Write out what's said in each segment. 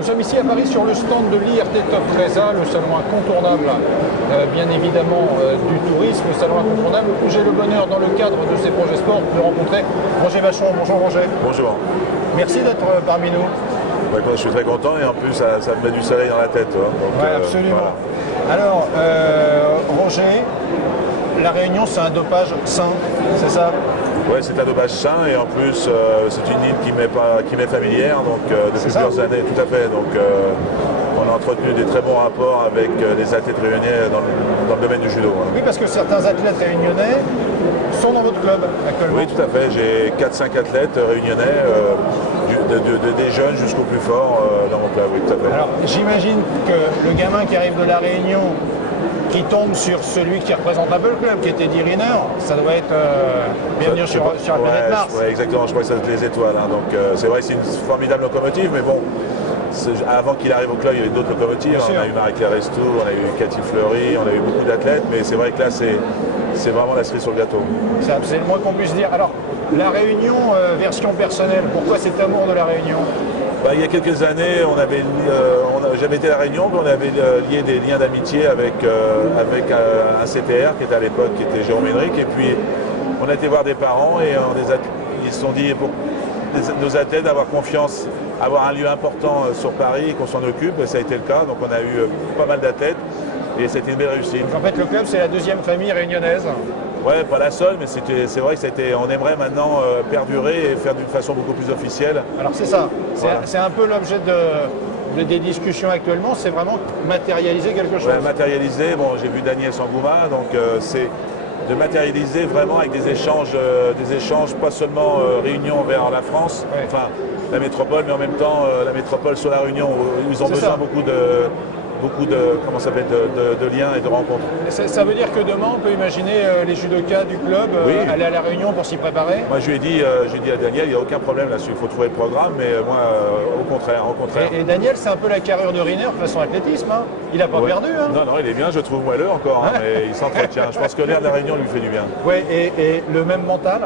Nous sommes ici à Paris sur le stand de l'IRT Top Tresa, le salon incontournable, bien évidemment, du tourisme, le salon incontournable où j'ai le bonheur, dans le cadre de ces projets sport, de rencontrer Roger Vachon. Bonjour Roger. Bonjour. Merci d'être parmi nous. Ouais, je suis très content et en plus ça me met du soleil dans la tête. Hein, donc, ouais, absolument. Voilà. Alors, Roger, la Réunion c'est un dopage sain, c'est ça? Oui, c'est un dopage sain et en plus c'est une île qui m'est familière donc, depuis plusieurs années, tout à fait. Donc on a entretenu des très bons rapports avec les athlètes réunionnais dans le domaine du judo. Hein. Oui, parce que certains athlètes réunionnais sont dans votre club actuellement. Oui, tout à fait. J'ai 4-5 athlètes réunionnais, des jeunes jusqu'au plus fort dans mon club, oui, tout à fait. Alors j'imagine que le gamin qui arrive de la Réunion, qui tombe sur celui qui représente un peu le club, qui était Eddie Riner, ça doit être bienvenue sur la planète Mars. Ouais, exactement, je crois que ça doit être les étoiles. Hein. Donc c'est vrai que c'est une formidable locomotive, mais bon, avant qu'il arrive au club, il y avait d'autres locomotives. On a eu Marie-Claire Restou, on a eu Cathy Fleury, on a eu beaucoup d'athlètes, mais c'est vrai que là, c'est vraiment la cerise sur le gâteau. C'est le moins qu'on puisse dire. Alors, la Réunion, version personnelle, pourquoi cet amour de la Réunion? Bah, il y a quelques années, j'avais été à la Réunion, mais on avait lié des liens d'amitié avec un CTR qui était à l'époque, qui était Jérôme Henrique. Et puis, on a été voir des parents et ils se sont dit, pour nos athlètes, d'avoir confiance, avoir un lieu important sur Paris, qu'on s'en occupe. Et ça a été le cas. Donc, on a eu pas mal d'athlètes et c'était une belle réussite. En fait, le club, c'est la deuxième famille réunionnaise. Ouais, pas la seule, mais c'est vrai que on aimerait maintenant perdurer et faire d'une façon beaucoup plus officielle. Alors c'est ça, voilà. C'est un peu l'objet des discussions actuellement, c'est vraiment matérialiser quelque chose. Ouais, matérialiser, bon, j'ai vu Daniel Sangouma, donc c'est de matérialiser vraiment avec des échanges pas seulement Réunion vers la France, ouais. Enfin la métropole, mais en même temps la métropole sur la Réunion, où ils ont besoin beaucoup de liens et de rencontres. Ça veut dire que demain, on peut imaginer les judokas du club aller à la Réunion pour s'y préparer? Moi, je lui ai dit à Daniel, il n'y a aucun problème là-dessus, il faut trouver le programme, mais moi, au contraire. Et Daniel, c'est un peu la carrure de Riner de façon athlétisme, hein. Il n'a pas perdu. Hein. Non, il est bien, je trouve moelleux encore, hein, mais il s'entretient. Je pense que l'air de la Réunion lui fait du bien. Oui, et le même mental?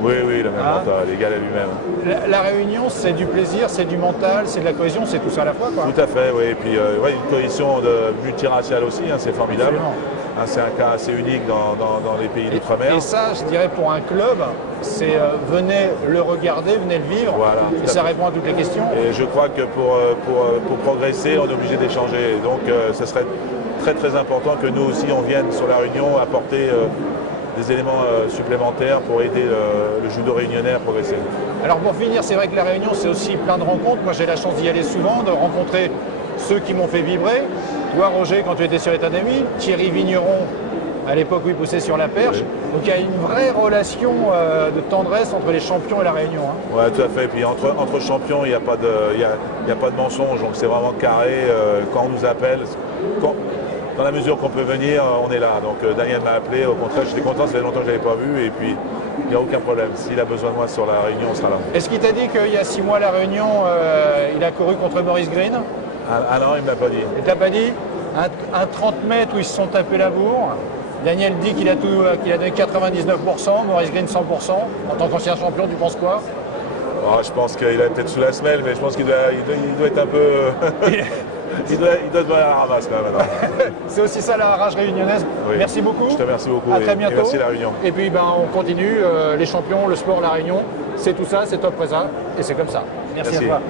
Oui, le même mental, égal à lui-même. La Réunion, c'est du plaisir, c'est du mental, c'est de la cohésion, c'est tout ça à la fois, quoi. Tout à fait, oui. Et puis une cohésion multiraciale aussi, hein, c'est formidable. Hein, c'est un cas assez unique dans les pays d'outre-mer. Et ça, je dirais, pour un club, c'est venez le regarder, venez le vivre, voilà, et ça répond à toutes les questions. Et je crois que pour progresser, on est obligé d'échanger. Donc, ce serait très très important que nous aussi, on vienne sur la Réunion apporter des éléments supplémentaires pour aider le judo réunionnais à progresser. Alors pour finir, c'est vrai que la Réunion, c'est aussi plein de rencontres. Moi, j'ai la chance d'y aller souvent, de rencontrer ceux qui m'ont fait vibrer. Toi, Roger, quand tu étais sur l'État-Navy, Thierry Vigneron, à l'époque où il poussait sur la perche. Oui. Donc il y a une vraie relation de tendresse entre les champions et la Réunion. Hein. Oui, tout à fait. Et puis entre champions, il n'y a pas de mensonge. Donc c'est vraiment carré. Quand on nous appelle, dans la mesure qu'on peut venir, on est là. Donc Daniel m'a appelé, au contraire, j'étais content, ça fait longtemps que je ne l'avais pas vu, et puis il n'y a aucun problème. S'il a besoin de moi sur la Réunion, on sera là. Est-ce qu'il t'a dit qu'il y a 6 mois à la Réunion, il a couru contre Maurice Green? Ah non, il ne m'a pas dit. Il t'a pas dit un 30 mètres où ils se sont tapés la bourre. Daniel dit qu'il a donné 99%, Maurice Green 100%. En tant qu'ancien champion, tu penses quoi? Oh, je pense qu'il est peut-être sous la semelle, mais je pense qu'il doit être un peu... Il doit être à la ramasse quand même. C'est aussi ça la rage réunionnaise. Oui. Merci beaucoup. Je te remercie beaucoup. À très bientôt. Et merci la Réunion. Et puis on continue. Les champions, le sport, la Réunion, c'est tout ça, c'est Top Tresa et c'est comme ça. Merci à toi.